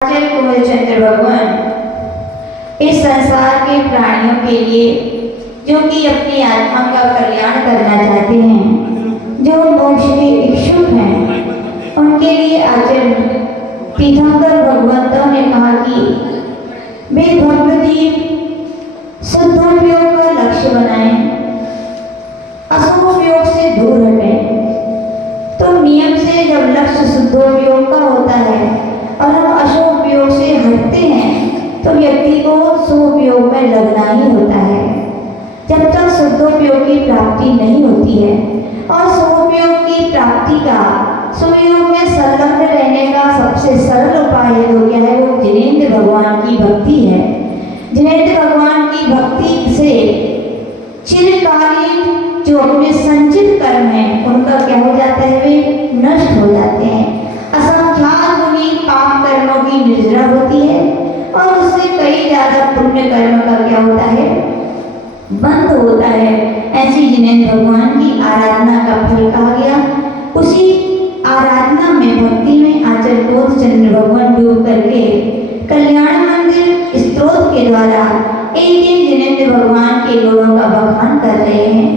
आचार्य कुंवरचंद्र भगवान इस संसार के प्राणियों के लिए जो कि अपनी आत्मा का कल्याण करना चाहते हैं, जो मोक्ष के इच्छुक हैं, उनके लिए आचार्य तीर्थंकर भगवंतों ने कहा कि वे भक्तजीव शुद्धोपयोग का लक्ष्य बनाएं, अशुभोपयोग से दूर हटें। तो नियम से जब लक्ष्य शुद्धोपयोग का होता है और हम अशुभोपयोग से हटते हैं तो व्यक्ति को शुभोपयोग में लगना ही होता है। जब तक शुद्धोपयोग की प्राप्ति नहीं होती है और शुभोपयोग की प्राप्ति का शुभयोग में संलग्न रहने का सबसे सरल उपाय है तो क्या है, वो जिनेंद्र भगवान की भक्ति है। जिनेंद्र भगवान की भक्ति से चिरकालीन जो अपने संचित कर्म हैं उनका क्या हो जाता है, वे नष्ट हो जाते हैं। असंख्यात गुनी पाप कर्मों की निर्जरा होती है और उससे कई ज्यादा पुण्य कर्म का क्या होता है, बंद होता है। ऐसी जिनेंद्र भगवान की आराधना का फल कहा गया। उसी आराधना में भक्ति में आचार्य बोधचंद्र भगवान डूब करके कल्याण मंदिर स्तोत्र के द्वारा एक एक जिनेंद्र भगवान के गुणों का बखान कर रहे हैं।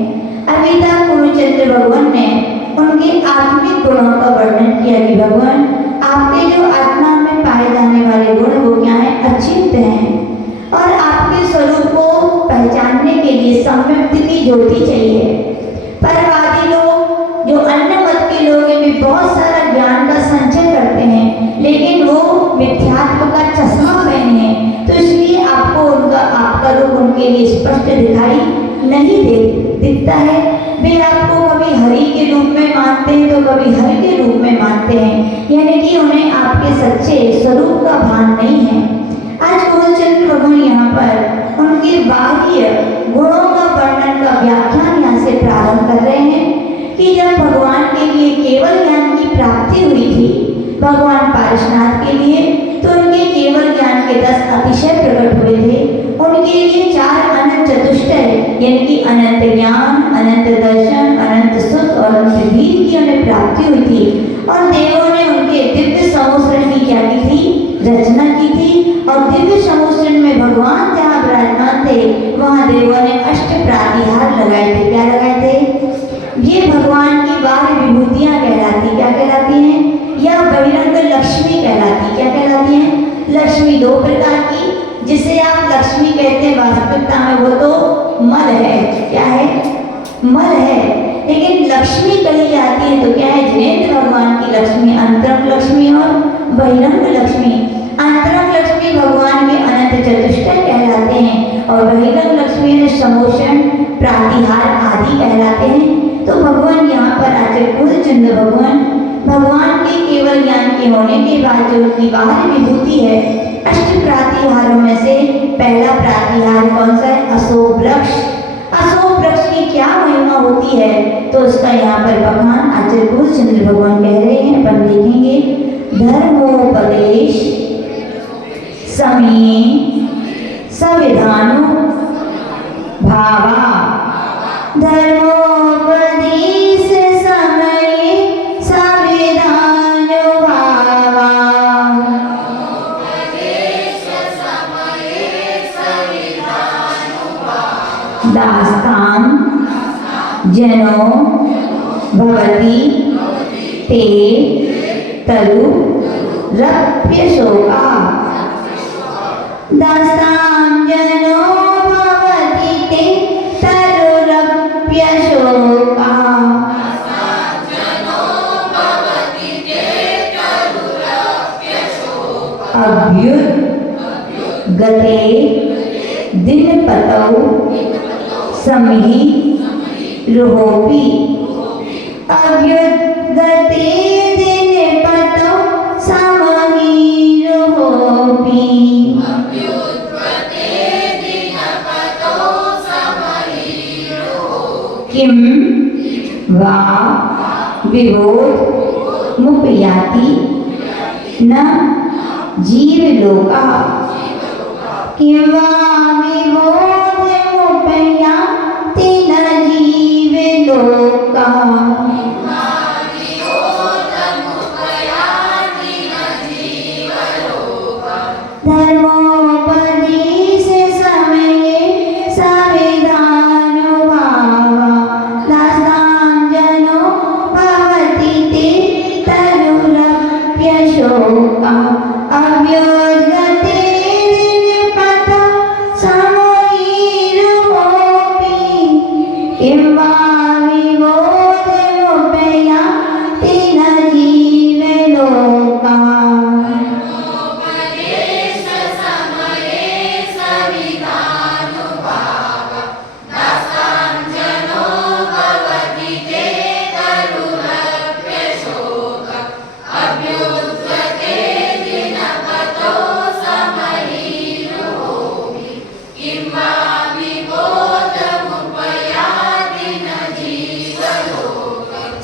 अभी तक कुरुचंद्र भगवान ने उनके आत्मिक गुणों का वर्णन किया कि भगवान आपके जो आत्मा में पाए जाने वाले गुण वो क्या है, अचिंत्य हैं और आपके स्वरूप को पहचानने के लिए सम्यक की ज्योति चाहिए। परवादी लोग जो अन्य मत के लोग हैं वे बहुत सारा ज्ञान का संचय करते हैं लेकिन वो मिथ्यात्व का चश्मा पहने हैं, तो इसलिए आपको आपका रूप उनके लिए स्पष्ट दिखाई नहीं दिखता है। वे आपको कभी हरि के रूप में मानते हैं तो कभी हरि के रूप में मानते हैं, यानी कि उन्हें आपके सच्चे स्वरूप का भान नहीं है। आज कुंवरचंद्र भगवान यहाँ पर उनके बाह्य गुणों का वर्णन का व्याख्यान यहाँ से प्रारंभ कर रहे हैं कि जब भगवान के लिए केवल ज्ञान की प्राप्ति हुई थी भगवान पारसनाथ के लिए, तो उनके केवल ज्ञान के 10 अतिशय प्रकट हुए थे। उनके लिए 4 अनंत चतुष्टय यानी कि अनंत ज्ञान, अनंत दर्शन, अनंत सुख और अनंत वीर की उन्हें प्राप्ति हुई थी और देवों ने उनके दिव्य समूसरण की क्या की थी, रचना की थी। और दिव्य समूसरण में भगवान जहाँ विराजमान थे वहाँ देवों ने अष्ट प्रातिहार लगाए थे। क्या लगाए थे? ये भगवान की बाह्य विभूतियाँ कहलाती, क्या कहलाती हैं, या बहिरंग लक्ष्मी कहलाती। क्या कहलाती हैं? लक्ष्मी 2 प्रकार की, जिसे आप लक्ष्मी कहते हैं वास्तविकता में वो तो मल है। क्या है? मल है। लेकिन लक्ष्मी कही जाती है तो क्या है, जिनेंद्र भगवान की लक्ष्मी अंतरंग लक्ष्मी और बहिरंग लक्ष्मी। अंतरंग लक्ष्मी भगवान के अनंत चतुष्टय कहलाते हैं और बहिरंग लक्ष्मी समोषण, प्रातिहार आदि कहलाते हैं। तो भगवान यहाँ पर आचार्य कुंवरचंद्र भगवान के केवल ज्ञान के होने के बाद जो उनकी बाहरी विभूति है, अष्ट प्रातिहारों में से पहला प्रातिहार कौन सा है? अशोक वृक्ष। अशोक वृक्ष की क्या महिमा होती है तो उसका यहाँ पर बखान आचार्य कुंवरचंद्र भगवान कह रहे हैं। अपन देखेंगे, धर्मोपदेश समी संविधानो भावा। धर्मोपदेश समय संविधानो भावा। दास्तान जनो भवति ते तरु रप्य शोका। दास्तान जनो भवति ते तरु रप्य शोका। अभ्युत गते दिनपतौ समहि रुहोपि। अभ्युद्गते दिनपतौ समहि रुहोपि। किम वा विबोध मुपयाति न जीवलोका। किम वा विबोध मुपयाति न जीवलोका।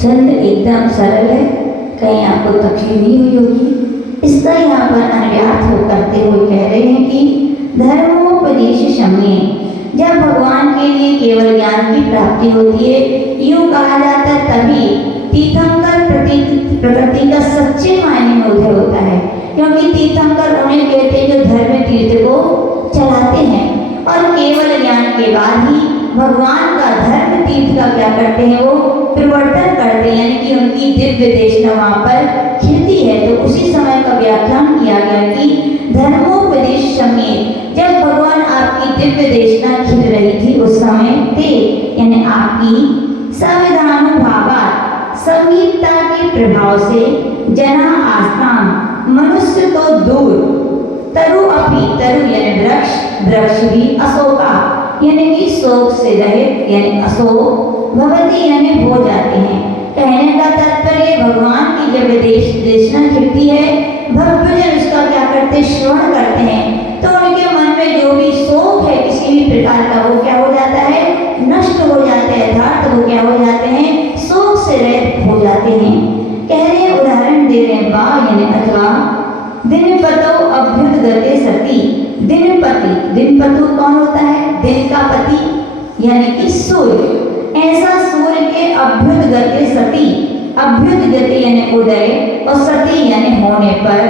छंद एकदम सरल है, कहीं आपको तकलीफ नहीं हुई होगी। इसका यहाँ पर अन्वयार्थ करते हुए कह रहे हैं कि धर्मोपदेश शम्ये, जब भगवान के लिए केवल ज्ञान की प्राप्ति होती है, यूं कहा जाता है, तभी तीर्थंकर प्रकृति का सच्चे मायने में उदय होता है। क्योंकि तीर्थंकर उन्हें कहते हैं जो धर्म तीर्थ को चलाते हैं और केवल ज्ञान के बाद ही भगवान का धर्म तीर्थ का क्या करते हैं, वो परिवर्तन करते हैं, यानी कि उनकी दिव्य देशना वहाँ पर खिलती है। तो उसी समय का व्याख्यान किया गया कि धर्मोपदेश शम्ये, जब भगवान आपकी दिव्य देशना खिल रही थी उस समय थे, यानी आपकी संविधानुभावा संगीतता के प्रभाव से जना आस्थान मनुष्य तो दूर, तरु अपि, तरु यानी वृक्ष, वृक्ष भी अशोका यानी कि शोक से रहित यानी अशोक, भगवती यानी हो जाते हैं। कहने का तात्पर्य भगवान की जब देशना खिलती है, भक्तजन उसका क्या करते, श्रवण करते हैं, तो उनके मन में जो भी शोक है किसी भी प्रकार का, वो क्या हो जाता है, नष्ट हो जाते हैं, अर्थात वो क्या हो जाते हैं, शोक से रहित हो जाते हैं। कह रहे हैं, उदाहरण दे रहे हैं, बा यानी अथवा, दिनपतो अभ्युत गते सती, दिनपति, दिनपतु कौन होता है, दिन का पति यानी कि सूर्य, ऐसा सूर्य के अभ्युत गते सती, अभ्युत गति यानी उदय और सती यानी होने पर,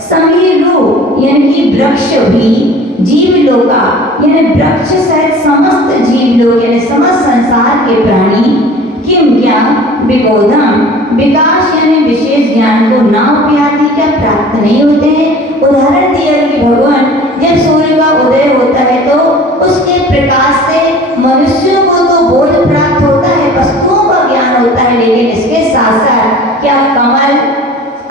समीरू यानी कि वृक्ष भी, जीवलोका यानी वृक्ष सहित समस्त जीवलोक यानी समस्त संसार के प्राणी, किम क्या, विबोधम विकास यानी विशेष ज्ञान को ना उपयादि क्या प्राप्त नहीं होते हैं। उदाहरण दिया कि भगवान जब सूर्य का उदय होता है तो उसके प्रकाश से मनुष्यों को तो बोध प्राप्त होता है, वस्तुओं का ज्ञान होता है, लेकिन इसके साथ साथ क्या कमल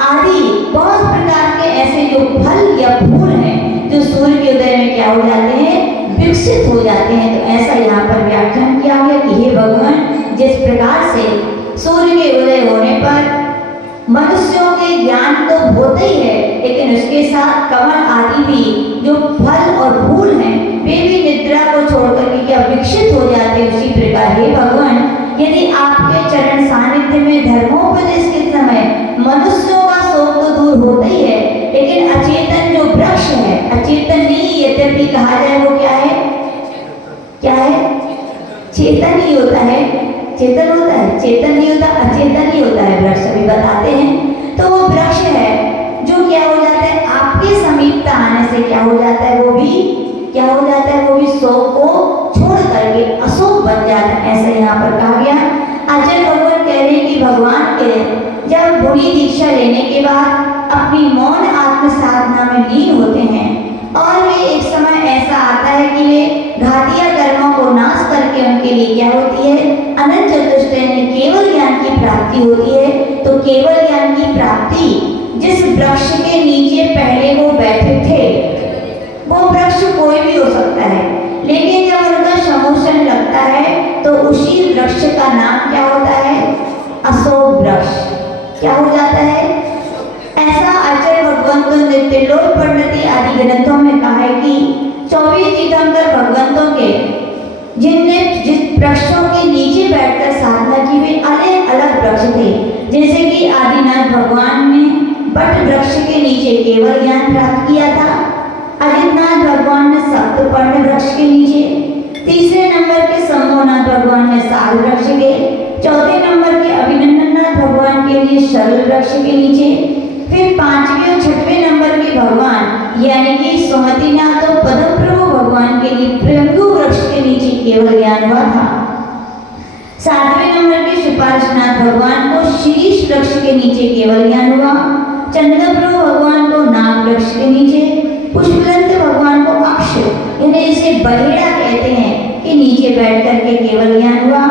आदि बहुत प्रकार के ऐसे जो फल या फूल हैं जो सूर्य के उदय में क्या हो जाते हैं, विकसित हो जाते हैं। तो ऐसा यहाँ पर व्याख्यान किया गया कि हे भगवान, जिस प्रकार से सूर्य के उदय होने पर मनुष्यों के ज्ञान तो होते ही है, लेकिन उसके साथ कमल आदि भी जो फल और फूल हैं वे भी निद्रा को छोड़कर के क्या विकसित हो जाते हैं। उसी प्रकार हे भगवान, यदि आपके चरण सानिध्य में धर्मोपदेश के समय मनुष्यों का शोक तो दूर होता ही है, लेकिन अचेतन जो वृक्ष है, अचेतन नहीं यद्यपि कहा जाए, वो क्या है, क्या है, चेतन ही होता है, चेतन होता है, चेतन नहीं होता, अचेतन ही होता है वृक्ष, अभी बताते हैं। तो वो वृक्ष है जो क्या हो जाता है, आपके समीपता आने से क्या हो जाता है, वो भी क्या हो जाता है, वो भी शोक को छोड़ करके अशोक बन जाता है। ऐसे यहाँ पर कहा गया। आचार्य भगवान कह रहे हैं कि भगवान के जब बुरी दीक्षा लेने के बाद अपनी मौन आत्म साधना में लीन होते हैं और वे एक समय ऐसा आता है कि वे घातिया कर्मों को नाश करके उनके लिए क्या होती है, अनंत चतुष्टय यानी केवल ज्ञान की प्राप्ति होती है। तो केवल ज्ञान की प्राप्ति जिस वृक्ष के नीचे पहले वो बैठे थे, वो वृक्ष कोई भी हो सकता है, लेकिन जब उनका समोषण लगता है तो उसी वृक्ष का नाम क्या होता है, अशोक वृक्ष क्या हो जाता है। ऐसा आचार्य भगवंतों ने त्रिलोक परिणति आदि ग्रंथों में कहा है कि 24 तीर्थंकर भगवंतों के जिनने जिस वृक्षों के नीचे बैठकर साधना की वे अलग अलग वृक्ष थे। जैसे कि आदिनाथ भगवान ने बट वृक्ष के नीचे केवल ज्ञान प्राप्त किया था, अजितनाथ भगवान ने सप्तपर्ण वृक्ष के नीचे, तीसरे नंबर के शंभुनाथ भगवान ने साल वृक्ष के, चौथे नंबर के अभिनंदननाथ भगवान के लिए सरल वृक्ष के नीचे, फिर पांचवें और छठवें नंबर के भगवान यानी कि सुमतिनाथ और पद्मप्रभु भगवान के लिए प्रियंगु वृक्ष के नीचे केवल ज्ञान हुआ था। सातवें नंबर के सुपार्शनाथ भगवान को शीश वृक्ष के नीचे केवल ज्ञान हुआ। चंद्रप्रभु भगवान को बैठ करके केवल ज्ञान हुआ।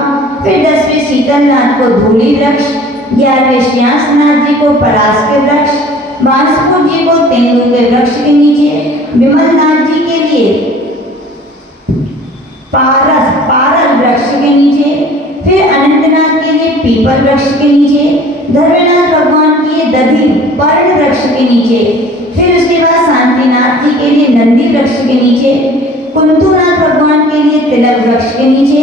फिर 10वें शीतलनाथ को धूली वृक्ष, 11वें श्यासनाथ जी को पलाश के वृक्ष, बांसपुर जी को तेंदू के वृक्ष के नीचे, विमलनाथ जी के लिए पारल वृक्ष के नीचे, फिर अनंतनाथ के लिए पीपल वृक्ष के नीचे, धर्मनाथ भगवान के लिए दधि पर्ण वृक्ष के नीचे, फिर उसके बाद शांतिनाथ जी के लिए नंदी वृक्ष के नीचे, कुंतुनाथ भगवान के लिए तिलक वृक्ष के नीचे,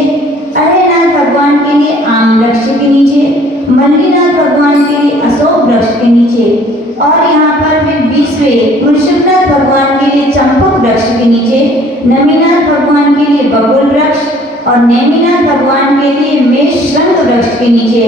अरेनाथ भगवान के लिए आम वृक्ष के नीचे, मल्लीनाथ भगवान के लिए अशोक वृक्ष के नीचे, और यहाँ पर फिर 20वें वृषभनाथ भगवान के लिए चंपक वृक्ष के नीचे, नमीनाथ भगवान के लिए बकुल वृक्ष और नेमिनाथ भगवान के लिए मेषशृंग वृक्ष के नीचे,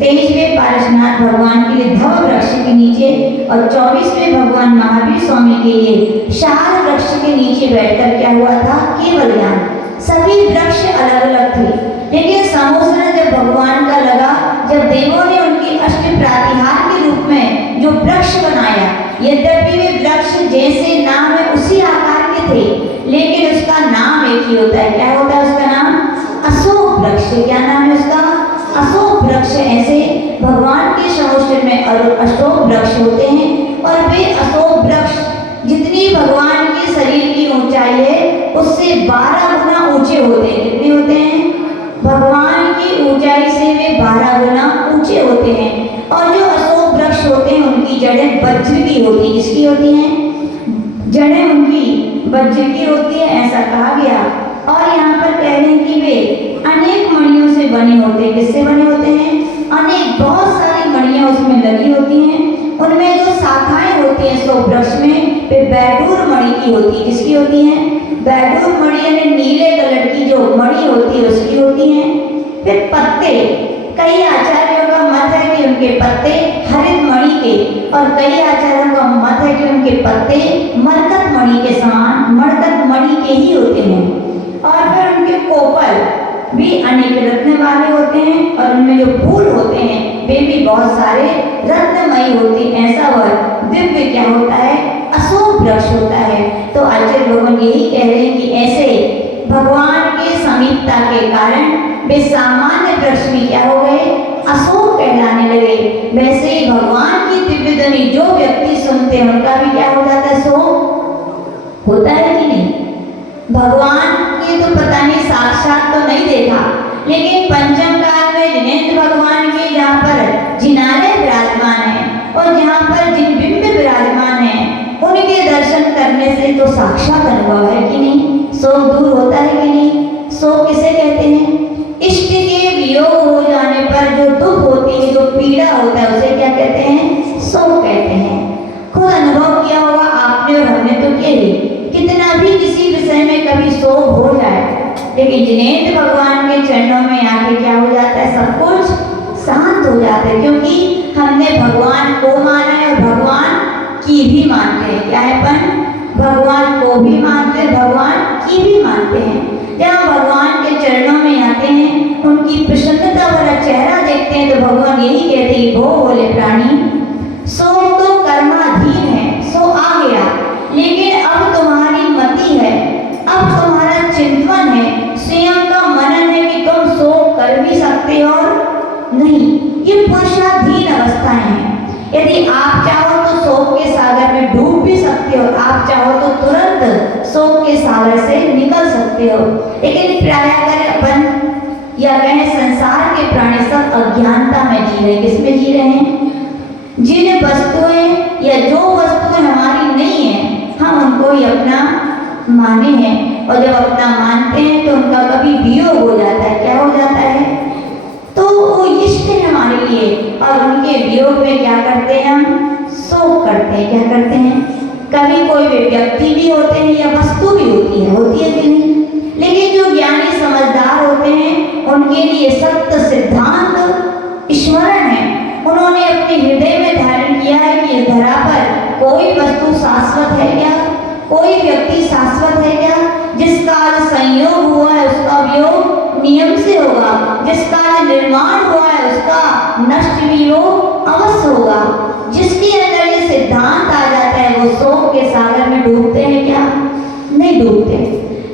23वें पारसनाथ भगवान के लिए धव वृक्ष के नीचे और 24वें भगवान महावीर स्वामी के लिए शाल वृक्ष के नीचे बैठकर क्या हुआ था, केवल ज्ञान। सभी वृक्ष अलग अलग थे, लेकिन समुद्र जब भगवान का लगा, जब देवों ने उनकी अष्ट प्रातिहार के रूप में जो वृक्ष बनाया, यद्यपि वे वृक्ष जैसे नाम है उसी आकार के थे, लेकिन उसका नाम एक ही होता है। क्या होता है उसका नाम? अशोक वृक्ष। क्या नाम है उसका? अशोक वृक्ष। ऐसे भगवान के समुद्र में अशोक वृक्ष होते हैं, और वे अशोक वृक्ष जितनी भगवान के शरीर की ऊंचाई है उससे 12 गुना ऊंचे होते हैं। कितने होते हैं? भगवान की ऊंचाई से वे 12 गुना ऊंचे होते हैं। और जो अशोक वृक्ष होते हैं उनकी जड़ें वज्र की होती है। किसकी होती हैं? जड़ें उनकी वज्र की होती है, ऐसा कहा गया। और यहाँ पर कह रहे हैं कि वे अनेक मणियों से बने होते हैं। किससे बने होते हैं? अनेक, बहुत सारी मणियाँ उसमें लगी होती हैं। उनमें जो शाखाएं होती हैं अशोक वृक्ष में, वे बैडूर मणि की होती है। किसकी होती हैं? बैडूर मणि यानी नीले कलर की जो मणि होती है उसकी होती हैं। फिर पत्ते, कई आचार्यों का मत है कि उनके पत्ते हरित मणि के, और कई आचार्यों का मत है कि उनके पत्ते मरकत मणि के समान, मरकत मणि के ही होते हैं। और फिर उनके कोपल भी अनेक रत्न वाले होते हैं, और उनमें जो फूल होते हैं वे भी बहुत सारे रत्नमयी होते हैं। ऐसा वह दिव्य क्या होता है? अशोक वृक्ष होता है। तो आचार्य भगवान यही कह रहे हैं कि ऐसे भगवान के समीपता के कारण वे सामान्य वृक्ष में क्या हो गए? अशोक कहलाने लगे। वैसे ही भगवान की दिव्य ध्वनि जो व्यक्ति सुनते हैं उनका भी क्या हो जाता है? अशोक होता है कि नहीं? भगवान के तो पता नहीं, साक्षात तो नहीं देखा, लेकिन पंचम काल में जिनेंद्र भगवान के जहाँ पर जिनारे विराजमान है और जहाँ पर जिन बिंब विराजमान है उनके दर्शन करने से तो साक्षात अनुभव है कि नहीं? शोक दूर होता है कि नहीं? शोक किसे कहते हैं? इष्ट के वियोग हो जाने पर जो दुख होती है, जो पीड़ा होता है, उसे क्या कहते हैं? शोक कहते हैं। खुद अनुभव किया होगा आपने और हमने तो किया ही। कितना भी किसी विषय में कभी शोक हो जाए, लेकिन जिनेंद्र भगवान के चरणों में आके क्या हो जाता है? सब कुछ शांत हो जाता है, क्योंकि हमने भगवान को माना है और भगवान की भी मानते हैं। क्या है? अपन भगवान को भी मानते हैं, भगवान की भी मानते हैं। जब हम भगवान के चरणों में आते हैं, उनकी प्रसन्नता वाला चेहरा देखते हैं, तो भगवान यही कहते हैं, भो बोले प्राणी, सो तो कर्माधीन है, सो आ गया, लेकिन अब तुम्हारी मति है, अब तुम्हारा चिंतन है, स्वयं का मनन है कि तुम शोक कर भी सकते हो नहीं। ये पुरुषाधीन अवस्थाएं हैं। यदि आप चाहो तो शोक के सागर में डूब भी सकते हो, आप चाहो तो तुरंत शोक के सागर से निकल सकते हो। लेकिन प्राय अगर अपन या कहें संसार के प्राणी सब अज्ञानता में जी रहे। किसमें जी रहे हैं? जिन वस्तुएं या जो वस्तुएं हमारी नहीं है हम उनको ही अपना माने हैं, और जब अपना मानते हैं तो उनका कभी वियोग हो जाता है। क्या हो जाता है? तो वो इष्ट है हमारे लिए, और उनके वियोग में क्या करते हैं? हम शोक करते हैं। क्या करते हैं? कभी कोई व्यक्ति भी होते हैं या वस्तु भी होती है कि नहीं? लेकिन जो ज्ञानी समझदार होते हैं उनके लिए सत्य सिद्धांत स्मरण है। उन्होंने अपने हृदय में धारण किया है कि इस धरा पर कोई वस्तु शाश्वत है क्या? कोई व्यक्ति शाश्वत है क्या? जिसका आज संयोग हुआ है उसका वियोग नियम से होगा, जिसका आज निर्माण हुआ है उसका नष्ट भी योग अवश्य होगा। जिसके अंदर ये सिद्धांत आ जाता है वो शोक के सागर में डूबते हैं क्या? नहीं डूबते।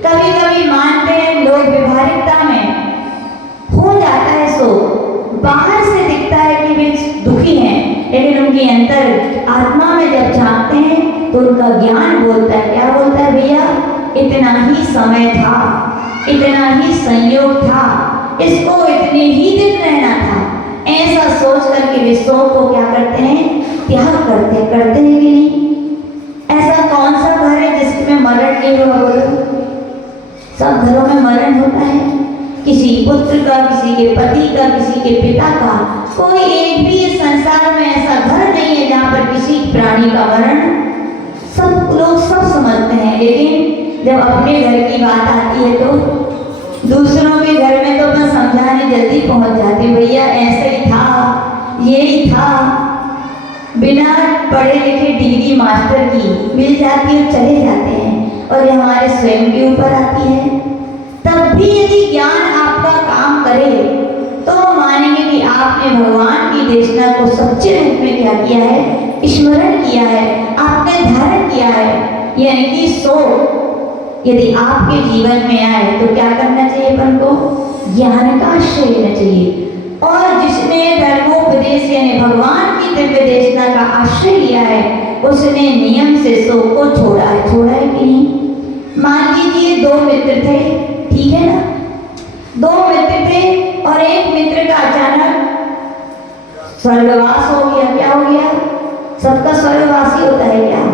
कभी कभी मानते हैं लोग व्यवहारिकता उनका ज्ञान बोलता है, क्या बोलता है भैया, इतना ही समय था, इतना ही संयोग था, इसको इतने ही दिन रहना था। ऐसा सोच करके वे शोक को क्या करते हैं, त्याग करते हैं कि नहीं। ऐसा कौन सा घर है जिसमें मरण नहीं हुआ, बोलो। सब घरों में मरण होता है, किसी पुत्र का, किसी के पति का, किसी के पिता का। कोई एक भी इस संसार में ऐसा घर नहीं है जहाँ पर किसी प्राणी का मरण, सब लोग सब समझते हैं, लेकिन जब अपने घर की बात आती है तो दूसरों के घर में तो बस समझाने जल्दी पहुंच जाते, भैया ऐसे ही था, यही था। बिना पढ़े लिखे डिग्री मास्टर की मिल जाती है, चले जाते हैं, और ये हमारे स्वयं के ऊपर आती है। तब भी यदि ज्ञान आपका काम करे तो मानेंगे कि आपने भगवान की देशना को सच्चे रूप में क्या किया है, स्मरण किया है, आपने धारण किया है। यानी कि सो यदि आपके जीवन में आए तो क्या करना चाहिए, अपन को ज्ञान का आश्रय लेना चाहिए। और जिसने धर्मोपदेश यानी भगवान की दिव्य देशना का आश्रय लिया है, उसने नियम से सो को छोड़ा है कि नहीं। मान लीजिए दो मित्र थे, ठीक है ना, दो मित्र थे और एक मित्र का अचानक स्वर्गवास हो गया। क्या हो गया, सबका स्वर्गवासी होता है क्या,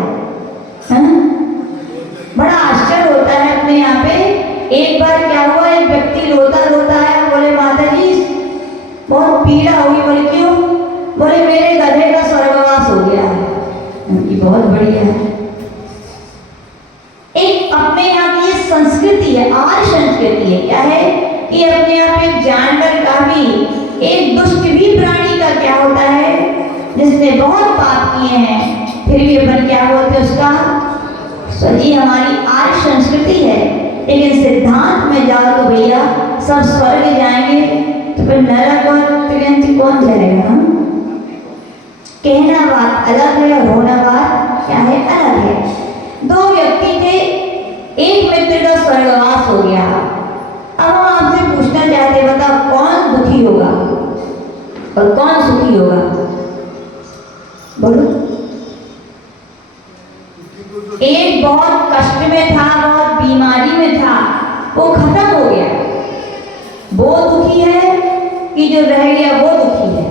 है? बड़ा आश्चर्य होता है अपने यहाँ पे। एक बार क्या हुआ, एक व्यक्ति रोता रोता है, बोले माता जी बहुत पीड़ा हुई। बोले क्यों, बोले मेरे गधे का स्वर्गवास हो गया। बहुत बढ़िया है। एक अपने यहाँ की संस्कृति है, आर्य संस्कृति है, क्या है कि अपने यहाँ पे जानवर का भी, एक दुष्ट भी प्राणी का क्या होता है, जिसने बहुत पाप किए हैं फिर भी अपन क्या बोलते हैं उसका, जी हमारी आर्य संस्कृति है। लेकिन सिद्धांत में जाओ तो भैया सब स्वर्ग जाएंगे, तो फिर नरक और त्रियंत कौन जाएगा। कहना बात अलग है और होना बात क्या है, अलग है। दो व्यक्ति थे, एक मित्र का स्वर्गवास हो गया। अब हम आपसे पूछना चाहते, बताओ कौन दुखी होगा और कौन सुखी होगा, बोलो। एक बहुत कष्ट में था, बहुत बीमारी में था, वो खत्म हो गया, वो दुखी है कि जो रह गया वो दुखी है।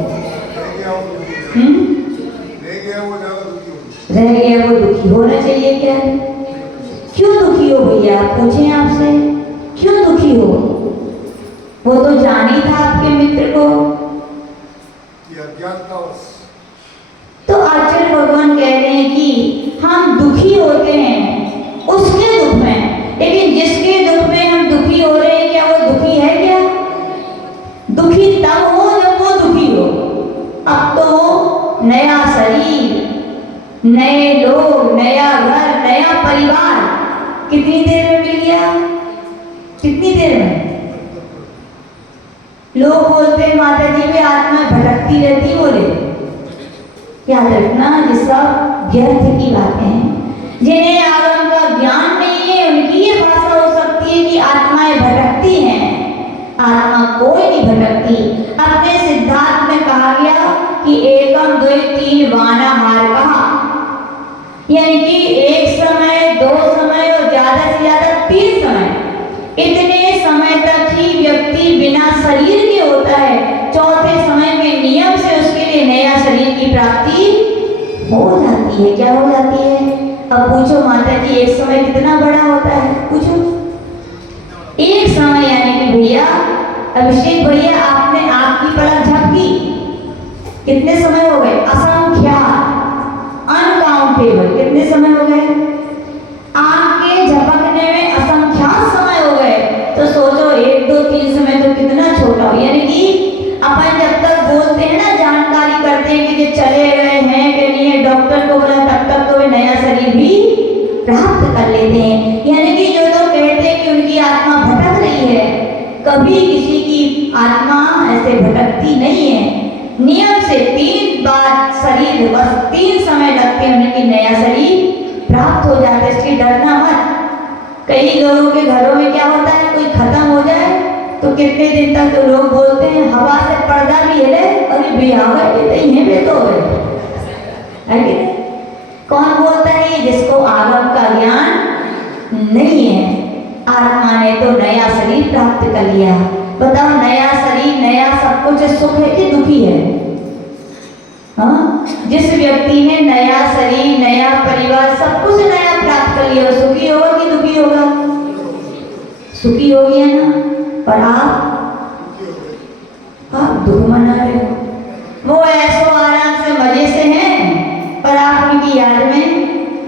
रह गया वो दुखी होना चाहिए क्या, क्यों दुखी हो भैया, पूछें आपसे क्यों दुखी हो। वो तो जान ही था आपके मित्र को, तो आचार्य भगवान कह रहे हैं कि हम दुखी होते हैं उसके दुख में, लेकिन जिसके दुख में हम दुखी हो रहे हैं क्या वो दुखी है क्या। दुखी तब हो जब वो दुखी हो। अब तो वो नया शरीर, नए लोग, नया घर, नया परिवार कितनी देर में मिल गया, कितनी देर में। लोग बोलते हैं माता जी वे आत्मा भटकती रहती, बोले याद रखना ये सब व्यर्थ की बातें हैं। जिन्हें आगम का ज्ञान नहीं है उनकी ये भाषा हो सकती है कि आत्माएं भटकती हैं। आत्मा कोई नहीं भटकती। अपने सिद्धांत में कहा गया कि एकम द्वै तीन वानाहार कहा, यानी कि एक समय, दो समय और ज्यादा से ज्यादा 3 समय, इतने समय तक ही व्यक्ति बिना शरीर के होता है। चौथे समय में नियम से उसके लिए नया शरीर की प्राप्ति हो जाती है। क्या हो जाती है, अब पूछो माता जी एक समय कितना बड़ा होता है, पूछो। एक समय यानी कि भैया अभिषेक भैया आपने आपकी पलक झपकी, कितने समय हो गए, असंख्यात, अनकाउंटेबल, कितने समय हो गए, आंख के झपकने में असंख्यात समय हो गए। तो सोचो 1, 2, 3 समय तो कितना छोटा हो। यानी कि अपन जब तक बोलते हैं ना, जानकारी करते हैं कि जो चले गए हैं कि नहीं है, डॉक्टर को बोला तब तक तो वे नया शरीर भी प्राप्त कर लेते हैं। यानी कि जो लोग कहते हैं कि उनकी आत्मा भटक रही है, कभी किसी की आत्मा ऐसे भटकती नहीं है। नियम से 3 बार शरीर, बस 3 समय लगते हैं उनकी नया शरीर प्राप्त हो जाता है। इसकी डरना मत। कई लोगों के घरों में क्या होता है, कोई खत्म हो जाए तो कितने दिन तक तो लोग बोलते हैं हवा से पर्दा भी हिले, अरे भैया ये तो है, वे तो है कि नहीं? कौन बोलता है चाहिए जिसको आगम का ज्ञान नहीं है। आत्मा ने तो नया शरीर प्राप्त कर लिया। बताओ, नया शरीर, नया सब कुछ सुख है कि दुखी है? हाँ, जिस व्यक्ति ने नया शरीर, नया परिवार, सब कुछ नया प्राप्त कर लिया, सुखी होगा कि दुखी होगा? सुखी हो गया ना। पर आप दुख मना रहे हो। वो ऐसो आराम से मजे से हैं, पर आप उनकी याद में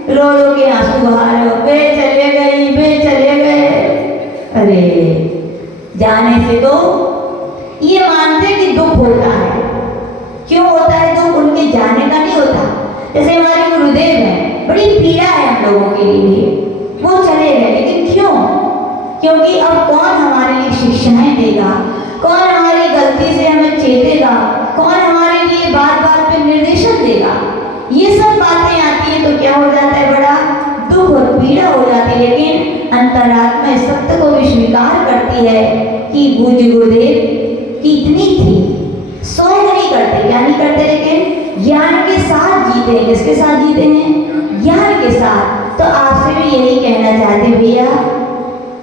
रो रो के आंसू बहा रहे हो, वे चले गई, वे चले गए। अरे जाने से तो ये मानते कि दुख होता है। क्यों होता है दुख? उनके जाने का नहीं होता। जैसे हमारे गुरुदेव हैं, बड़ी पीड़ा है हम लोगों के लिए, वो चले गए, लेकिन क्यों? क्योंकि अब कौन हमारे लिए शिक्षाएं देगा, कौन हमारी गलती से हमें चेतेगा, कौन हमारे लिए बार बार पे निर्देशन देगा। ये सब बातें आती है तो क्या हो जाता है, बड़ा दुख और पीड़ा हो जाती है। लेकिन अंतरात्मा इस सत्य को भी स्वीकार करती है कि पूज्य गुरुदेव की इतनी थी, सो नहीं करते, क्या नहीं करते, लेकिन ज्ञान के साथ जीते हैं। किसके साथ जीते हैं? ज्ञान के साथ। तो आपसे भी यही कहना चाहते भैया,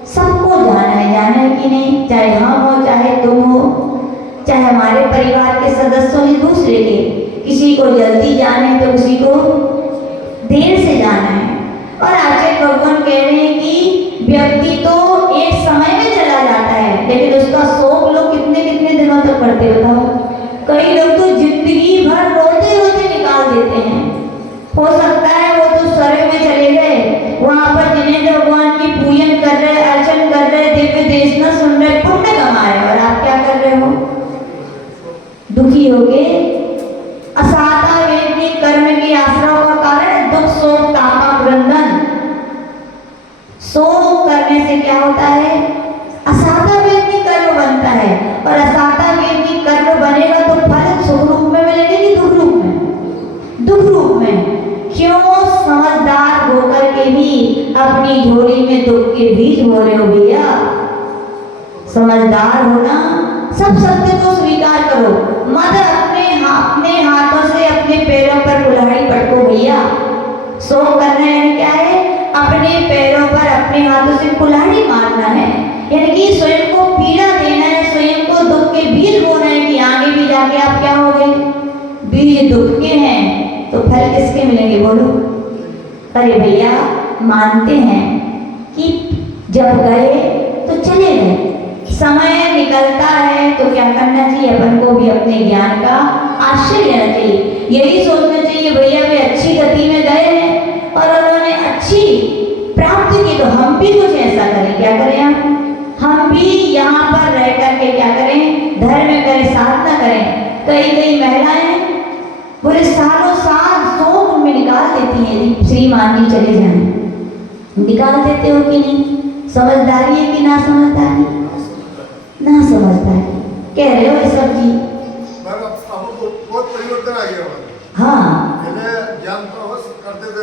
सबको जाना है कि नहीं, चाहे हम हो, चाहे तुम हो, चाहे हमारे परिवार के सदस्य हैं दूसरे के। किसी को जल्दी जाना है तो किसी को देर से जाना है। और आचार्य भगवान कह रहे हैं कि व्यक्ति तो एक समय में चला जाता है, लेकिन उसका शोक लोग कितने कितने दिनों तक करते बताओ। कई लोग तो जिंदगी भर रोते रोते निकाल देते हैं। हो सकता है वो तो स्वर्ग में चले गए, वहां पर जिनेंद्र भगवान की पूजन कर रहे, अर्चन कर रहे, दिव्य देशना सुन रहे, पुण्य कमा रहे, और आप क्या कर रहे हो? दुखी हो गए। असाता वेदनी कर्म के आश्रय का कारण दुख, शोक, तापा, क्रंदन। शोक करने से क्या होता है? असाता वेदनी कर्म बनता है, और असाता वेदनी कर्म बनेगा तो फल सुख रूप में मिलेगा कि दुख रूप में? दुख रूप में। क्यों? समझदार होकर के भी अपनी झोली में दुख के बीज बो रहे हो भैया। समझदार हो ना, सब सत्य को स्वीकार करो, मत अपने हाथों से अपने पैरों पर कुल्हाड़ी पटको भैया। सो करना है क्या है? अपने पैरों पर अपने हाथों से कुल्हाड़ी मारना है, यानी कि स्वयं को पीड़ा देना है, स्वयं को दुख के बीज बोना है कि आगे भी जाके आप क्या हो गए? बीज दुख के हैं तो फल किसके मिलेंगे बोलो? अरे भैया, मानते हैं कि जब गए तो चले गए, समय निकलता है तो क्या करना चाहिए? अपन को भी अपने ज्ञान का आश्रय लेना चाहिए। यही सोचना चाहिए भैया वे अच्छी गति में गए हैं और उन्होंने अच्छी प्राप्त की, तो हम भी कुछ ऐसा करें। क्या करें? हम भी यहाँ पर रह करके क्या करें? धर्म करें, साधना करें। कई महिलाएं पूरे सालों साल शोक उनमें निकाल देती हैं। श्रीमान जी चले जाए, निकाल देते हो कि नहीं? समझदारी है कि ना समझदारी? ना समझदारी। कह रहे हो ये सब जी? बहुत परिवर्तन आ गया। हाँ,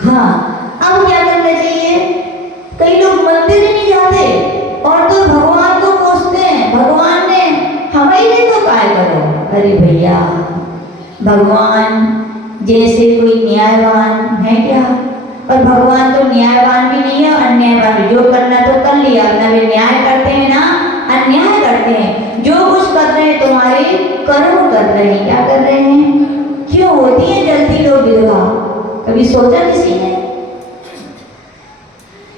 हाँ, अब क्या करना चाहिए? कई लोग मंदिर ही नहीं जाते और तो भगवान को कोसते हैं, भगवान ने हमें ही तो काय करो। अरे भैया, भगवान जैसे कोई न्यायवान है क्या? और भगवान तो न्यायवान भी नहीं है, अन्यायवान भी। जो करना तो कर लिया, अपना वे न्याय करते हैं ना अन्याय करते हैं। जो कुछ कर रहे हैं तुम्हारे कर्म कर रहे हैं। क्या कर रहे हैं? क्यों होती है जल्दी लोग विधवा? कभी सोचा किसी ने?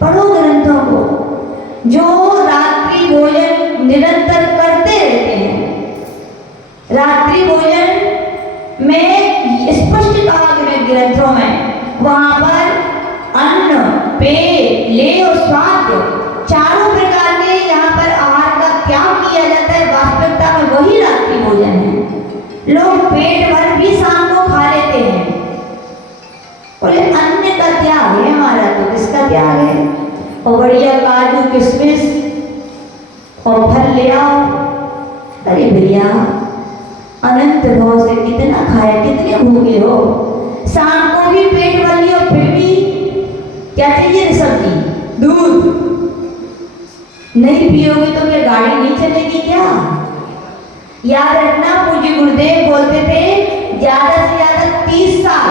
पढ़ो ग्रंथों को। जो रात्रि भोजन निरंतर करते रहते हैं, रात्रि भोजन में स्पष्ट कहा गया ग्रंथों में, वहां पर अन्न, पेय, लेय और स्वाद चारों प्रकार के यहाँ पर आहार का त्याग किया जाता है। वास्तविकता में वही रात्रि भोजन है। लोग पेट भर भी शाम को खा लेते हैं। बोले अन्न का त्याग है हमारा, तो किसका त्याग है? और बढ़िया काजू किशमिश और फल ले आओ। अरे भैया, अनंत भाव से कितना खाया, कितने भूखे हो? शाम को भी पेट भर लियो, फिर भी क्या चाहिए? सब्जी, दूध नहीं पियोगे तो क्या गाड़ी नहीं चलेगी क्या? याद रखना, पूज्य गुरुदेव बोलते थे ज्यादा से ज्यादा 30 साल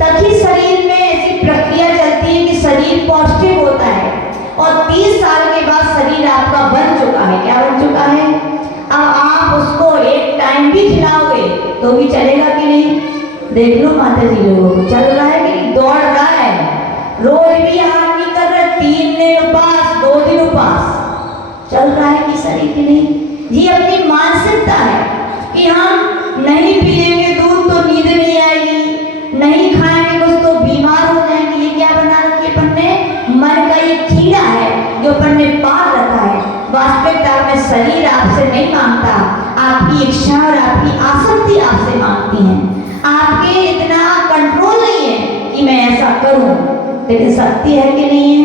तक ही शरीर में ऐसी प्रक्रिया चलती है कि शरीर पौष्टिक होता है और 30 साल के बाद शरीर आपका बन चुका है। क्या बन चुका है? अब आप उसको एक टाइम भी खिलाओगे तो भी चलेगा कि नहीं? देख लो माता जी लोगों को, चल रहा है कि नहीं? दौड़ रहा है, रोज भी आहार नहीं कर रहे, 3 दिन उपास, 2 दिन उपास, चल रहा है कि शरीर की नहीं? ये अपनी मानसिकता है कि हम नहीं पिएंगे दूध तो नींद नहीं आएगी, नहीं खाएंगे कुछ तो बीमार हो जाएंगे। ये क्या बना रखी है अपन ने? मन का ये कीड़ा है जो अपन ने पाल रखा है। वास्तविकता में शरीर आपसे नहीं मांगता, आपकी इच्छा और आपकी आसक्ति आपसे मांगती है। आपके इतना कंट्रोल नहीं है कि मैं ऐसा करूं, लेकिन शक्ति है कि नहीं है?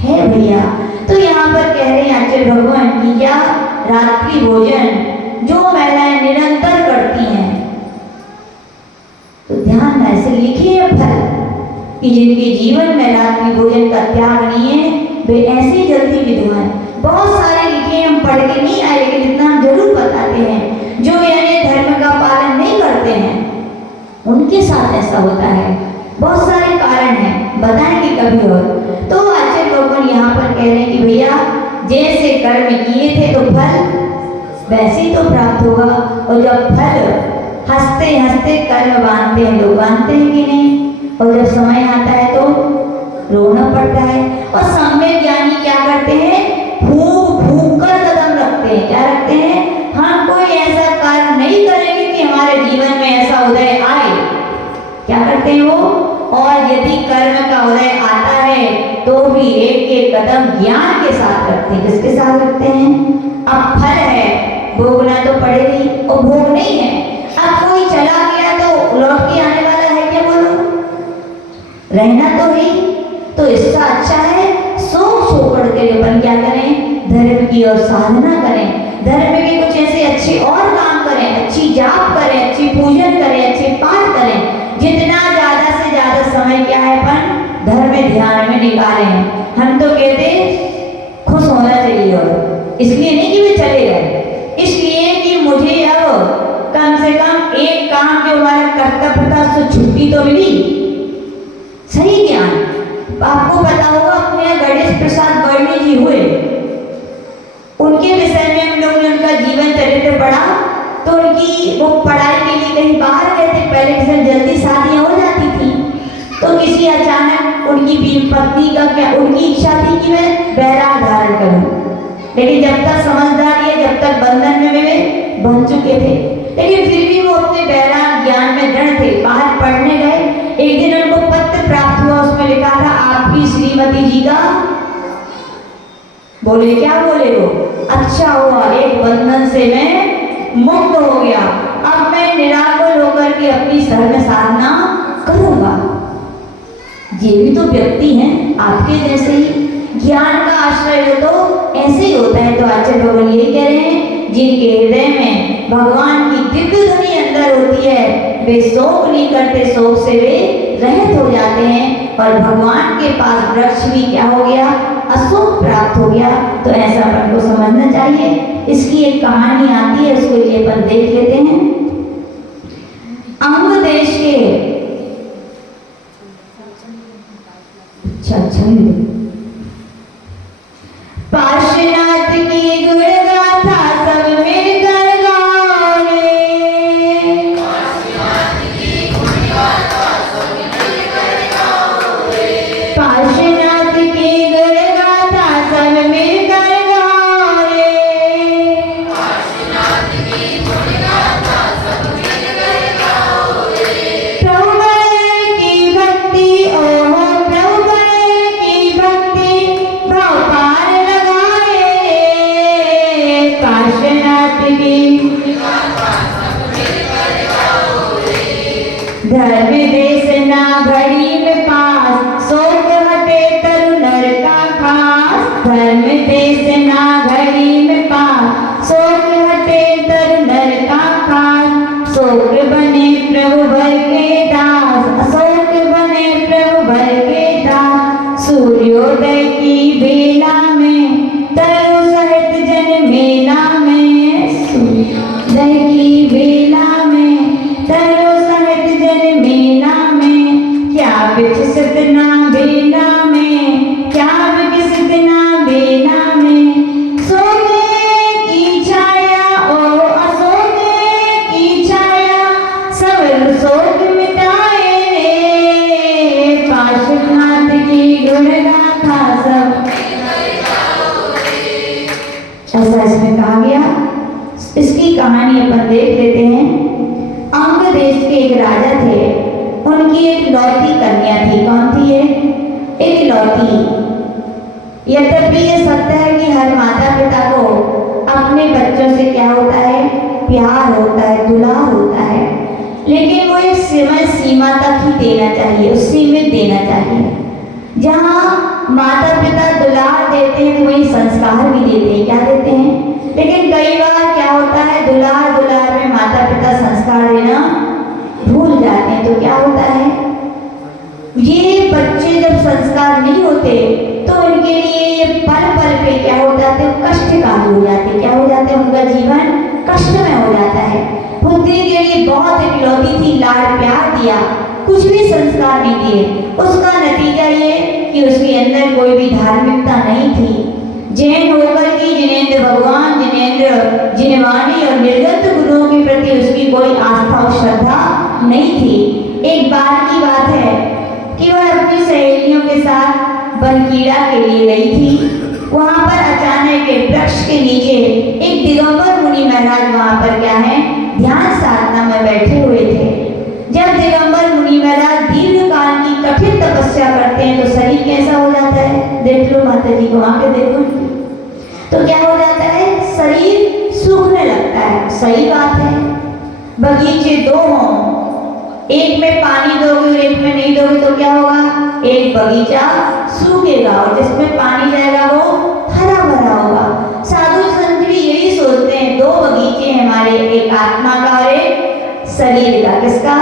है भैया। तो यहाँ पर कह रहे हैं आचार्य भगवान की क्या? रात्रि भोजन जो महिलाएं निरंतर करती हैं, तो ध्यान ऐसे लिखिए फल कि जिनके जीवन में रात्रि भोजन का त्याग नहीं है वे ऐसी जल्दी विधवा हैं। बहुत सारे लिखे हम पढ़ के नहीं आए, लेकिन इतना हम जरूर बताते हैं जो यानी धर्म का पालन नहीं करते हैं उनके साथ ऐसा होता है। बहुत सारे कारण हैं, बताएंगे कभी और। तो आचार्य भगवान यहाँ पर कह रहे हैं कि भैया जैसे कर्म किए थे तो फल वैसे ही तो प्राप्त होगा। और जब फल हंसते हंसते कर्म बांधते हैं लोग, बांधते हैं कि नहीं? और जब समय आता है तो रोना पड़ता है। और सम्यक ज्ञानी क्या करते हैं? फूक फूक कर कदम रखते हैं। क्या रखते हैं? हम कोई ऐसा कार्य नहीं करेंगे कि हमारे जीवन में ऐसा उदय आए। क्या करते हैं वो? और यदि कर्म का उदय आता है तो भी एक एक कदम ज्ञान के साथ रखते हैं। किसके साथ रखते हैं? अब फल है, भोगना तो पड़ेगी, और भोग नहीं है। अब कोई चला गया तो लौट के आने वाला है क्या? बोलो, रहना तो ही। तो इसका अच्छा है शोक छोड़ के अपन क्या करें? धर्म की और साधना करें, धर्म के कुछ ऐसे अच्छे और काम करें, अच्छी जाप करें, अच्छी पूजन करें, अच्छे पाठ करें। जितना ज्यादा से ज्यादा समय क्या है अपन धर्म ध्यान में निकालें। हम तो कहते खुश होना चाहिए, और इसलिए नहीं कि वे चले गए, इसलिए कि मुझे अब कम से कम एक काम जो हमारा कर्तव्य था उससे छुट्टी तो मिली। सही ज्ञान आपको पता होगा, अपने यहाँ गणेश प्रसाद वर्णी जी हुए, उनके विषय में हम लोग ने उनका जीवन चरित्र पढ़ा। तो उनकी वो पढ़ाई के लिए कहीं बाहर गए थे, पहले किसी जल्दी शादियां हो जाती थी, तो किसी अचानक उनकी पत्नी का क्या उनकी इच्छा थी कि मैं बैराग धारण करूं, लेकिन जब तक समझदारी है, जब तक बंधन में वे बन चुके थे, लेकिन फिर भी वो अपने बैराग ज्ञान में दृढ़ थे। बाहर पढ़ने गए, एक दिन उनको पत्र प्राप्त हुआ, उसमें लिखा था आपकी श्रीमती जी का, बोले क्या? बोले वो अच्छा हुआ, एक बंधन से मैं मुक्त हो गया, अब मैं निराकुल होकर के अपनी धर्म साधना करूंगा। ये भी तो व्यक्ति हैं आपके जैसे ही, ज्ञान का आश्रय हो तो ऐसे ही होता है। तो आचार्य भगवान यही कह रहे हैं, जिनके हृदय में भगवान की दिव्य ध्वनि अंदर होती है वे शोक नहीं करते, शोक से वे रहित हो जाते हैं, और भगवान के पास वृक्ष भी क्या हो गया? अशोक प्राप्त हो गया। तो ऐसा अपन को समझना चाहिए। इसकी एक कहानी आती है, उसके लिए अपन देख लेते हैं। अंग देश के अच्छा पार्श्वनाथ की गुण गाथा सब मिलकर गाओ रे। पार्श्वनाथ की गुण गाथा सब मिलकर गाओ रे। पार्श्वनाथ की गुण गाथा सब मिलकर गाओ रे। पार्श्वनाथ की गुण गाथा सब मिलकर गाओ रे। प्रभु की भक्ति ओहो प्रभु की भक्ति भाव पार लगाए। पार्श्वनाथ की धर्म देश ना घड़ी में पास, शोक हटे तरु नर का खास। धर्म देश ना घड़ी में पास, शोक हटे तरु नर का खास। शोक बने प्रभु भर के दास, अशोक बने प्रभु भर के दास। सूर्योदय की बेला में तरु सहित जन मेला में। सूर्योदय की बेला में तरु सहित जन मेला में। क्या बिच था सब। ऐसा इसमें कहा गया। इसकी कहानी अपन देख लेते हैं। अंग देश के एक राजा थे, उनकी एक लौती कन्या थी। कौन थी ये? एक लौती। यद्यपि ये सत्य है कि हर माता पिता को अपने बच्चों से क्या होता है? प्यार होता है, दुलार होता है, लेकिन वो एक समय सीमा तक ही देना चाहिए, उस सीमित देना चाहिए। जहाँ माता पिता दुलार देते हैं तो वही संस्कार भी देते हैं। क्या देते हैं? लेकिन कई बार क्या होता है, दुलार में माता पिता संस्कार देना भूल जाते हैं। तो क्या होता है, ये बच्चे जब संस्कार नहीं होते तो उनके लिए ये पल पल पे क्या हो जाते हैं? कष्टकारी हो जाते। क्या हो जाते हैं? उनका जीवन कष्ट में हो जाता है। पुत्री के लिए बहुत इकलौती थी, लाड़ प्यार दिया, कुछ भी संस्कार नहीं दिए। उसका नतीजा ये कि उसके अंदर कोई भी धार्मिकता नहीं थी। जैन होकर की जिनेंद्र भगवान, जिनेंद्र जिनवाणी और निर्गत गुरुओं के प्रति उसकी कोई आस्था और श्रद्धा नहीं थी। एक बार की बात है कि वह अपनी सहेलियों के साथ बनकीड़ा के लिए गई थी। वहां पर अचानक एक वृक्ष के नीचे एक दिगंबर मुनि महाराज वहां पर क्या है? ध्यान साधना में बैठे हुए थे। जब दिगंबर मुनि महाराज दीर्घ काल की कठिन तपस्या करते हैं तो शरीर कैसा हो जाता है? देख लो माता जी को, आके देखो। तो क्या हो जाता है? शरीर सूखने लगता है। सही बात है। बगीचे दो हों, एक में पानी दोगे और एक में नहीं दोगे तो क्या होगा? एक बगीचा सूखेगा और जिसमें पानी जाएगा वो हरा भरा होगा। साधु संत भी यही सोचते हैं, दो बगीचे हैं हमारे, एक आत्मा का और एक शरीर का। किसका?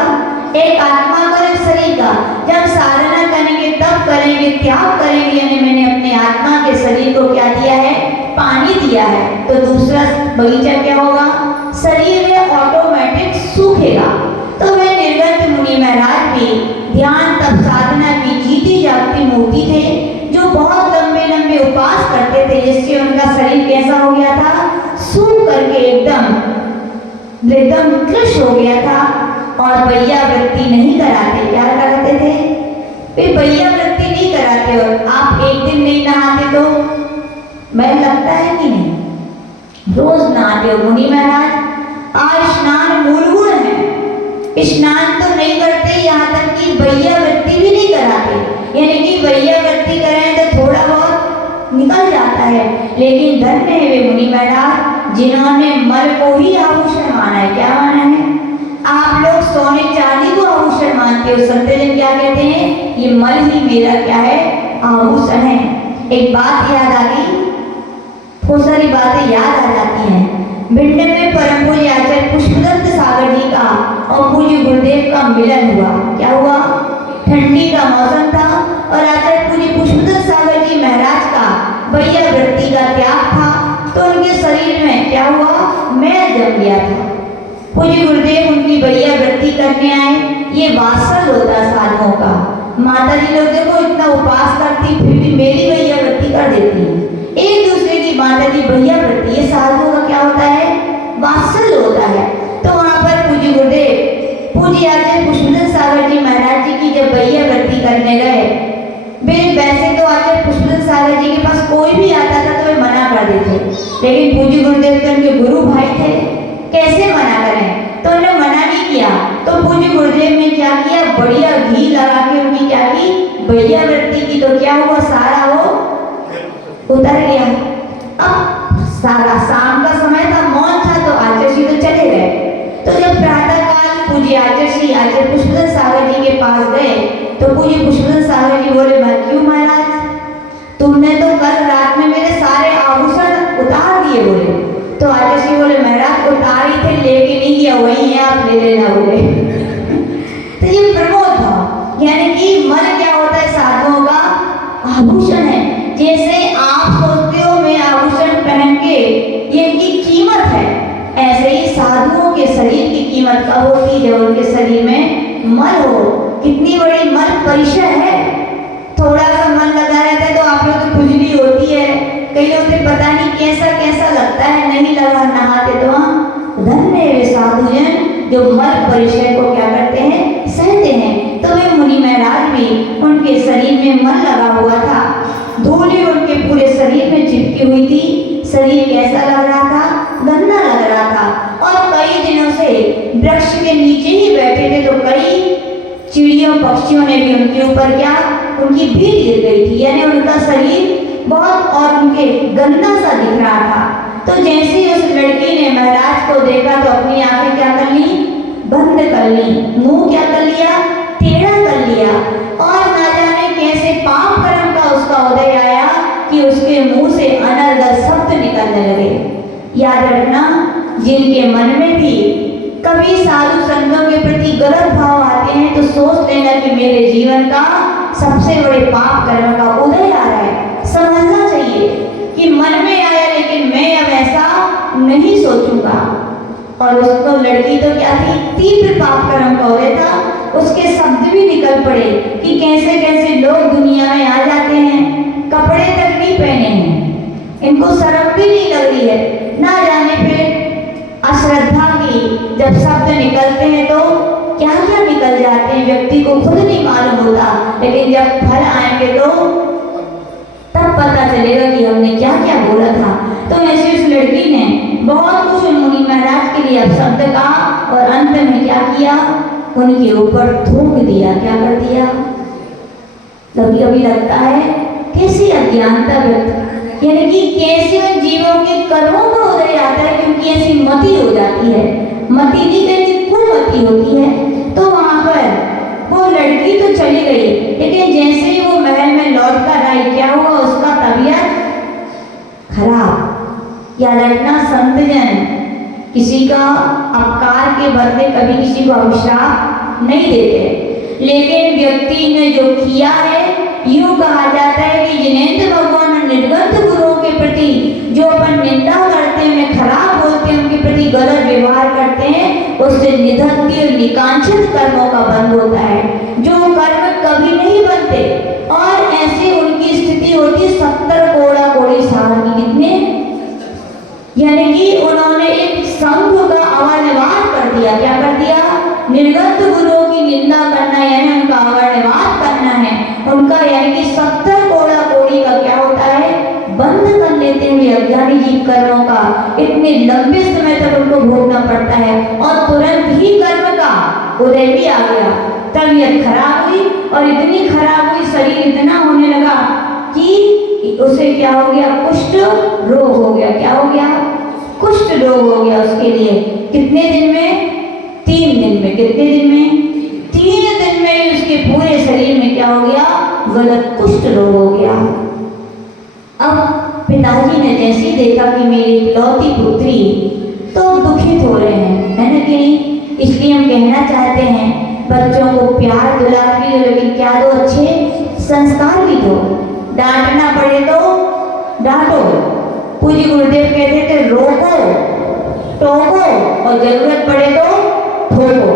एक आत्मा का और एक शरीर का। जब साधना करेंगे, तब करेंगे, त्याग करेंगे, यानी मैंने अपने आत्मा के शरीर को क्या दिया है? पानी दिया है, तो दूसरा बगीचा क्या होगा? शरीर में ऑटोमेटिक सूखेगा। तो वे निर्गत मुनि महाराज भी ध्यान तप साधना की जीती जागती मूर्ति थे, जो बहुत लंबे लंबे उपास करते थे, जिससे उनका शरीर कैसा हो गया था? सूख करके एकदम कृश हो गया था। और बैया वृत्ति नहीं कराते। क्या कराते थे? वे बैया वृत्ति नहीं कराते। और आप एक दिन नहीं नहाते तो मैं लगता है कि नहीं? रोज नहाते हो। मुनि महाराज आज स्नान मूलगुण है, स्नान तो नहीं करते, यहाँ तक कि बैया वृत्ति भी नहीं कराते। यानी कि बैया वृत्ति करें तो थोड़ा बहुत निकल जाता है। लेकिन धन्य है वे मुनि महाराज जिन्होंने मल को ही आभूषण माना है। क्या माना है? आप लोग सोने चांदी को आभूषण मानते हो, संत जन क्या कहते हैं? ये मल ही मेरा क्या है? आभूषण है। एक बात याद आ गई, बहुत सारी बातें याद आ जाती हैं। भिंड में परम पूज्य आचार्य पुष्पदत्त सागर जी का और पूज्य गुरुदेव का मिलन हुआ। क्या हुआ? ठंडी का मौसम था और आचार्य पूज्य पुष्पदत्त सागर जी महाराज का बैया वृत्ति का त्याग था, तो उनके शरीर में क्या हुआ? मैल जम गया था। पूज्य गुरुदेव उनकी बैया वृत्ति करने आए। ये वात्सल होता साधुओं का। माता जी लोग देखो इतना उपास करती, फिर भी मेरी बैया वृत्ति कर देती है। एक दूसरे की माता जी बैया वृत्ति, ये साधुओं का क्या होता है? वात्सल होता है। तो वहाँ पर पूज्य गुरुदेव पूज्य आचार्य पुष्पदत्त सागर जी महाराज जी की जब बैया वृत्ति करने गए, वे वैसे तो आचार्य पुष्पदत्त सागर जी के पास कोई भी आता था तो वे मना कर देते, लेकिन पूज्य गुरुदेव तो उनके गुरु भाई थे, कैसे मना करें? तो उन्होंने मना नहीं किया। तो पूज्य गुरुदेव ने क्या किया? बढ़िया घी लगा के उनकी क्या की? बैया वृत्ति की। तो क्या हुआ? सारा वो उतर गया। अब सारा शाम का समय था, मौन था, तो आचार्य जी तो चले गए। तो जब प्रातः काल पूज्य आचार्य पुष्पदत्त सागर जी के पास गए तो पूज्य पुष्पदत्त सागर जी बोले, क्यों महाराज, तुमने तो कल रात में मेरे सारे आभूषण उतार दिए। बोले तो आचार्य जी बोले, महाराज उतार ही थे, लेके नहीं गया, वही है, आप ले लेना। बोले तो ये प्रमोद था, यानी कि मन क्या होता है? साधुओं का आभूषण है। जैसे आप सोचते हो मैं आभूषण पहन के ये इनकी कीमत है, ऐसे ही साधुओं के शरीर की कीमत कब होती है? जब उनके शरीर में मल हो। कितनी बड़ी मल परिचय है। थोड़ा सा मन लगा रहता है तो आप लोग तो खुजली होती है, कई लोग पता नहीं कैसा कैसा लगता है, नहीं लगा नहाते तो। धन्य वे साधुजन जो मल परिचय को क्या करते हैं? सहते हैं। तो वे मुनि महाराज भी, उनके शरीर में मल लगा हुआ था। मृत्यु हुई थी। शरीर कैसा लग रहा था? गंदा लग रहा था। और कई दिनों से वृक्ष के नीचे ही बैठे थे तो कई चिड़ियों पक्षियों ने भी उनके ऊपर क्या, उनकी भीड़ गिर गई थी, यानी उनका शरीर बहुत और उनके गंदा सा दिख रहा था। तो जैसे ही उस लड़की ने महाराज को देखा तो अपनी आंखें क्या कर ली? बंद कर ली। मुंह क्या कर लिया? टेढ़ा कर लिया। और ना जाने कैसे पाप कर्म का उसका उदय आया कि उसके मुंह से अनर्गल शब्द निकलने लगे। याद रखना, जिनके मन में भी कभी साधु संतों के प्रति गलत भाव आते हैं तो सोच लेना कि मेरे जीवन का सबसे बड़े पाप कर्म का उदय आ रहा है। समझना चाहिए कि मन में आया लेकिन मैं अब ऐसा नहीं सोचूंगा। और उसको लड़की तो क्या थी? तीव्र पाप कर्म का उदय था। उसके शब्द भी निकल पड़े कि कैसे कैसे लोग दुनिया में आ जाते हैं, कपड़े तक नहीं पहने हैं, इनको शर्म भी नहीं लग रही है। ना जाने फिर अश्रद्धा की जब शब्द निकलते हैं तो क्या क्या निकल जाते हैं, व्यक्ति को खुद नहीं मालूम होता। लेकिन जब फल आएंगे तो तब पता चलेगा कि हमने क्या क्या बोला था। तो ऐसे उस लड़की ने बहुत कुछ मुनि महाराज के लिए अपशब्द कहा और अंत में क्या किया? उनके ऊपर थूक दिया। क्या कर दिया? कभी कभी लगता है कैसी अज्ञानता व्यक्त, यानी कि कैसे उन जीवों के कर्मों का उदय आता है कि उनकी ऐसी मति हो जाती है। मति नहीं कहती, कुमति होती है। तो वहां पर वो लड़की तो चली गई, लेकिन जैसे ही वो महल में लौट कर आई, क्या हुआ? उसका तबीयत खराब। या रखना, संतजन किसी का अपकार के बदले कभी किसी को अभिशाप नहीं देते, लेकिन व्यक्ति ने जो किया है, यूं कहा जाता है कि जिनेंद्र भगवान निर्गत गुरुओं के प्रति जो अपन निंदा करते हैं, खराब बोलते हैं, उनके प्रति गलत व्यवहार करते हैं, उससे निधत्य और निकांक्षित कर्मों का बंध होता है। जो कर्म कभी नहीं बनते और ऐसे उनकी स्थिति होती 70 कोड़ा कोड़ी साल की। कितने? यानी कि उन्होंने एक संघ का अवर्णवाद कर दिया। क्या कर दिया? निर्गत गुरुओं की निंदा करना, यानी उनका अवर्णवाद करना है उनका, यानी कि 70 कोड़ा कोड़ी का क्या होता है? बंद कर लेते हुए अज्ञानी जीव कर्मों का इतने लंबे समय तक उनको भोगना पड़ता है। और तुरंत ही कर्म का उदय भी आ गया। तबीयत खराब हुई और इतनी खराब हुई, शरीर इतना होने लगा कि उसे क्या हो गया? कुष्ठ रोग हो गया। क्या हो गया? कुष्ठ रोग हो गया उसके लिए। कितने दिन में? 3 दिन में। कितने दिन में? 3 दिन में उसके पूरे शरीर में क्या हो गया? गलत कुष्ठ रोग हो गया। अब पिताजी ने जैसे ही देखा कि मेरी इकलौती पुत्री, तो दुखित हो रहे हैं, है ना कि नहीं? इसलिए हम कहना चाहते हैं बच्चों को प्यार दुलार भी दो, लेकिन क्या दो? अच्छे संस्कार भी दो। डांटना पड़े तो डांटो। पूज्य गुरुदेव कहते थे रोको, टोको और जरूरत पड़े तो ठोको।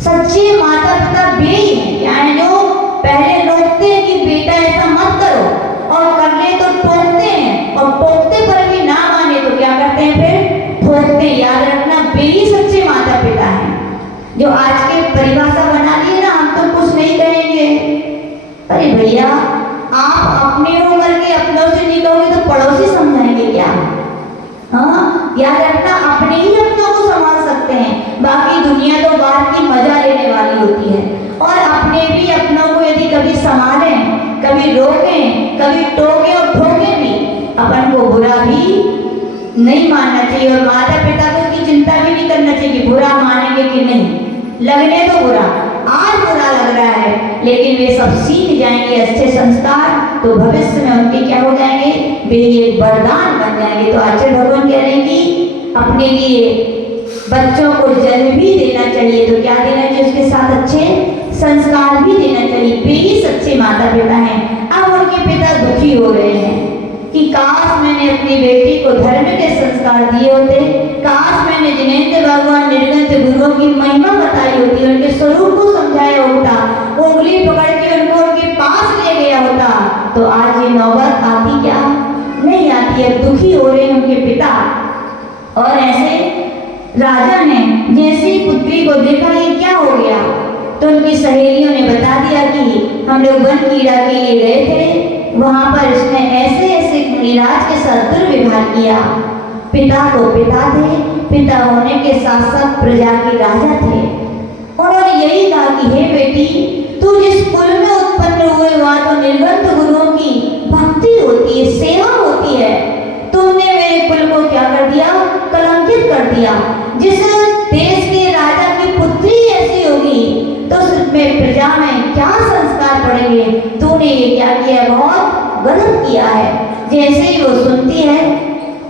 सच्चे माता पिता वे हैं, यानी जो पहले रोकते हैं कि बेटा ऐसा मत करो, और कर ले तो टोकते हैं, और टोकते पर भी ना माने तो क्या करते हैं? फिर ठोकते हैं। याद रखना, वे ही सच्चे माता पिता हैं। जो आज के परिभाषा बना ली ना, हम तो कुछ नहीं कहेंगे। अरे भैया, आप अपने हो करके अपनों से नहीं कहोगे तो पड़ोसी समझाएंगे क्या? हाँ, याद रखना, अपने ही अपनों को संभाल सकते हैं, बाकी दुनिया तो बात की मजा लेने वाली होती है। और अपने भी अपनों को यदि कभी संभालें, कभी रोकें, कभी टोकें और ठोकें भी, अपन को बुरा भी नहीं मानना चाहिए। और माता पिता को उसकी चिंता भी नहीं करना चाहिए बुरा मानेंगे कि नहीं। लगने तो बुरा, आज बुरा लग रहा है, लेकिन वे सब सीख जाएंगे अच्छे संस्कार, तो भविष्य में उनके क्या हो जाएंगे? वे एक वरदान बन जाएंगे। तो आचार्य भगवान कह रहे हैं कि अपने लिए बच्चों को जन्म भी देना चाहिए, तो क्या देना चाहिए? उसके साथ अच्छे संस्कार भी देना चाहिए। वे ही सच्चे माता पिता हैं। अब उनके पिता दुखी हो रहे हैं कि काश मैंने अपनी बेटी को धर्म के संस्कार दिए होते, काश मैंने जिनेंद्र भगवान निर्गत गुरुओं की महिमा बताई होती, उनके स्वरूप को समझाया होता, उंगली पकड़ के उनको उनके पास ले गया होता, तो आज ये नौबत आती क्या? नहीं आती है। दुखी हो रहे हैं उनके पिता। और ऐसे राजा ने जैसी पुत्री को देखा ये क्या हो गया, तो उनकी सहेलियों ने बता दिया कि हम लोग वन कीड़ा के लिए गए थे, वहां पर इसने ऐसे ऐसे किया। पिता तो पिता थे, पिता होने के साथ साथ प्रजा के राजा थे। उन्होंने यही कहा कि हे बेटी, तू जिस कुल में उत्पन्न हुए वहां तो निर्गत गुरुओं की भक्ति होती है, सेवा होती है। तुमने मेरे कुल को क्या कर दिया? कलंकित कर दिया। जिस देश के राजा की पुत्री ऐसी होगी तो उसमें प्रजा में क्या संस्कार पड़ेंगे? तूने ये क्या किया? बहुत गलत किया है। जैसे ही वो सुनती है,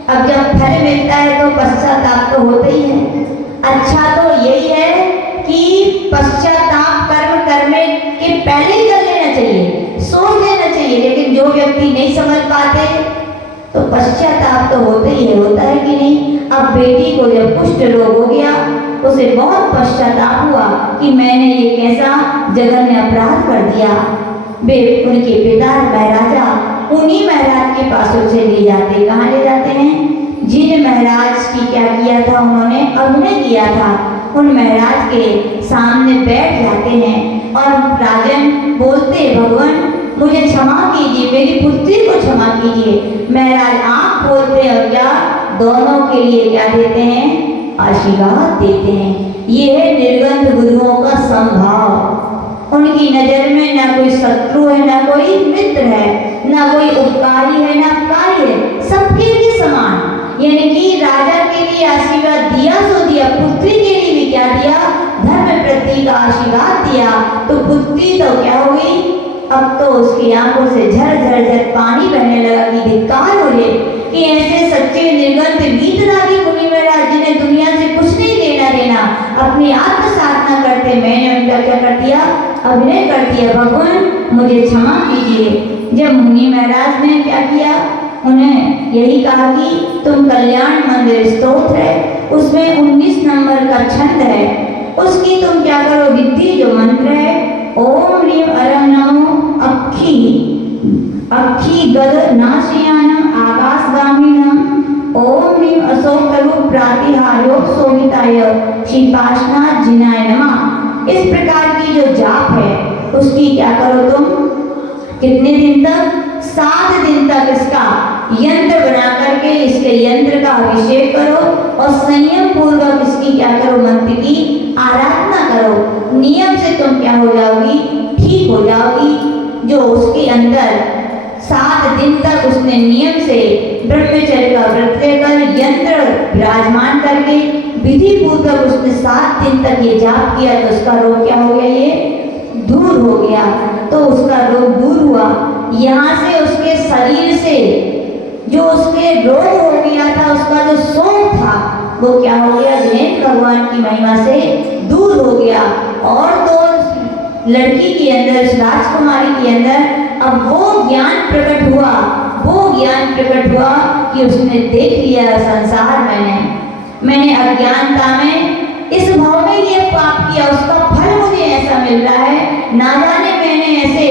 अब जब फल मिलता है तो पश्चाताप तो होता ही है। अच्छा तो यही है कि पश्चाताप कर्म करने के पहले ही कर लेना चाहिए, सोच लेना चाहिए। लेकिन जो व्यक्ति नहीं समझ पाते तो पश्चाताप तो होता ही है, होता है कि नहीं? अब बेटी को जब कुष्ठ रोग हो गया, उसे बहुत पश्चाताप हुआ कि मैंने ये कैसा जघन्य अपराध कर दिया। उनके पिता महाराजा उन्हीं महाराज के पास उसे ले जाते। कहाँ ले जाते हैं? जिन महाराज की क्या किया था, उन्होंने अभिनय किया था, उन महाराज के सामने बैठ जाते हैं और राजन बोलते, भगवान मुझे क्षमा कीजिए, मेरी पुत्री को क्षमा कीजिए। महाराज आंख खोलते और क्या दोनों के लिए क्या देते हैं? आशीर्वाद देते हैं। ये है निर्गंध गुरुओं का संभाव। उनकी नजर में ना कोई शत्रु है, ना कोई मित्र है, ना कोई उपकारी है, ना अपकारी है, सबके लिए समान। यानी कि राजा के लिए आशीर्वाद दिया सो दिया, पुत्री के लिए भी क्या दिया? धर्म प्रति का आशीर्वाद दिया। तो पुत्री तो क्या हुई? अब तो उसकी आंखों से झर झर झर पानी बहने लगा कि धिक्कार मुझे कि ऐसे सच्चे निर्गंध वीतरागी मुनि महाराज जिन्हें दुनिया से कुछ नहीं लेना देना, अपनी आत्मसाधना करते, मैंने उनका क्या कर दिया? अभिनय कर दिया। भगवान मुझे क्षमा कीजिए। जब मुनि महाराज ने क्या किया? उन्हें यही कहा कि तुम कल्याण मंदिर स्तोत्र है, उसमें 19 नंबर का छंद है, उसकी तुम क्या करो? विद्धि जो मंत्र है, ओम ह्रीं अरं नमो अक्षी गद नाशयानम आकाशगामिनम ओम ह्रीं अशोकतरु प्रातिहार्यो शोभिताय श्रीपाशनाथ जिनाय नमः। इस प्रकार की जो जाप है उसकी क्या करो तुम? कितने दिन तक? 7 दिन तक इसका यंत्र बना करके इसके यंत्र का अभिषेक करो और संयम पूर्वक इसकी क्या करो? मंत्र की आराधना करो। नियम से तुम क्या हो जाओगी? ठीक हो जाओगी। जो उसके अंदर 7 दिन तक उसने नियम से ब्रह्मचर्य का व्रत लेकर यंत्र विराजमान करके विधि पूर्वक उसने 7 दिन तक ये जाप किया तो उसका रोग क्या हो गया? ये दूर हो गया। तो उसका रोग दूर हुआ। यहाँ से उसके शरीर से जो उसके रोग हो गया था, उसका जो शोक था वो क्या हो गया? गणेश भगवान की महिमा से दूर हो गया। और तो लड़की के अंदर, राजकुमारी के अंदर अब वो ज्ञान प्रकट हुआ, कि उसने देख लिया संसार मैंने अज्ञानता में इस भाव में ये पाप किया, उसका फल मुझे ऐसा मिल रहा है। ना जाने मैंने ऐसे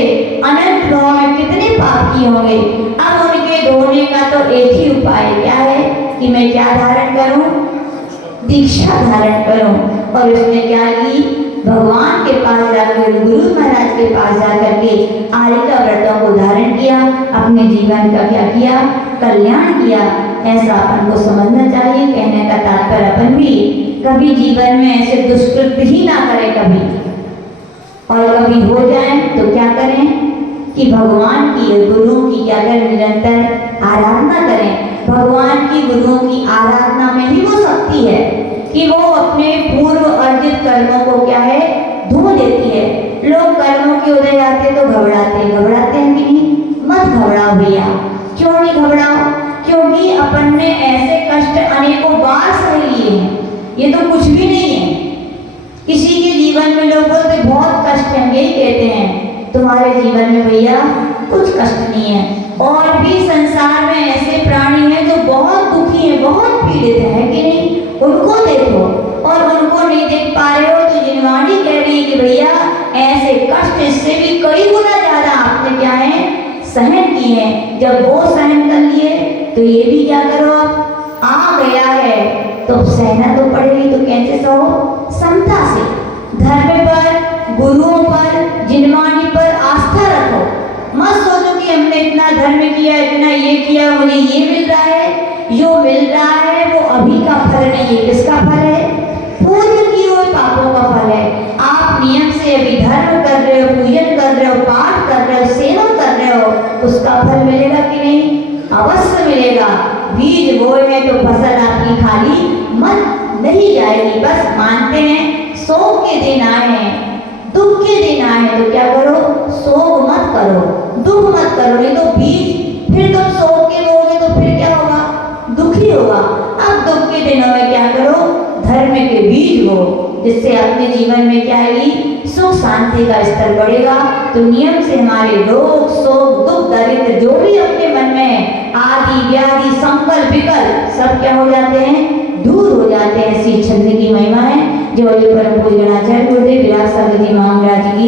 अनंत भाव में कितने पाप किए होंगे। अब उनके धोने का तो एक ही उपाय क्या है कि मैं क्या धारण करूं? दीक्षा धारण करूं। और उसने क्या की? भगवान के पास जाकर, गुरु महाराज के पास जाकर के आर्यिका व्रतों को धारण किया, अपने जीवन का क्या किया? कल्याण किया। ऐसा अपन को समझना चाहिए। कहने का तात्पर्य अपन भी कभी जीवन में ऐसे दुष्कृत्य ही ना करें कभी, और कभी हो जाए तो क्या करें कि भगवान की, गुरुओं की क्या करें? निरंतर आराधना करें। भगवान की, गुरुओं की आराधना में ही वो शक्ति है कि वो अपने पूर्व अर्जित कर्मों को क्या है? धो देती है। लोग कर्मों के उदय आते तो घबराते हैं कि नहीं? मत घबराओ भैया। क्यों नहीं घबराओ? क्योंकि अपन ने ऐसे कष्ट अनेकों बार सह लिए हैं। ये तो कुछ भी नहीं है। किसी के जीवन में लोग बोलते बहुत कष्ट है, यही कहते हैं तुम्हारे जीवन में भैया कुछ कष्ट नहीं है। और भी संसार में ऐसे प्राणी हैं जो बहुत दुखी हैं, बहुत पीड़ित हैं, कि नहीं? उनको देखो। और उनको नहीं देख पा रहे हो तो जिनवाणी कह रही है कि भैया ऐसे कष्ट इससे भी कई गुना ज्यादा आपने क्या है? सहन किए हैं। जब वो सहन कर लिए तो ये भी क्या करो? आ गया है तो सहना तो पड़ेगी। तो कैसे सहो? समता से, धर्म पर, गुरुओं पर, जिनवाणी पर आस्था रखो। मत सोचो कि हमने इतना धर्म किया, इतना ये किया, मुझे ये मिल रहा है। जो मिल रहा है वो अभी का फल नहीं है। किसका फल है? पूर्व किए हुए पापों का फल है। आप नियम से अभी धर्म कर रहे हो, पूजन कर रहे हो, पाठ कर रहे हो, सेवा कर रहे हो, उसका फल मिलेगा कि नहीं? अवश्य मिलेगा। बीज बोए हैं तो फसल आपकी खाली मत नहीं जाएगी। बस मानते हैं शोक के दिन आए हैं, दुख के दिन आए हैं, तो क्या करो? शोक मत करो, दुख मत करो, नहीं तो बीज फिर तुम शोक के बोगे तो फिर क्या होगा? दुखी होगा। अब दुख के दिनों में क्या करो? धर्म के बीज हो, जिससे अपने जीवन में क्या आएगी? सुख शांति का स्तर बढ़ेगा। तो नियम से हमारे रोग शोक दुख दरिद्र जो भी अपने मन में है, आदि व्याधि संकल्प विकल्प सब क्या हो जाते हैं? दूर हो जाते हैं। ऐसी छंद की महिमा है। जो परम पूज्य गणाचार्य गुरुदेव विराट सागर जी महाराज की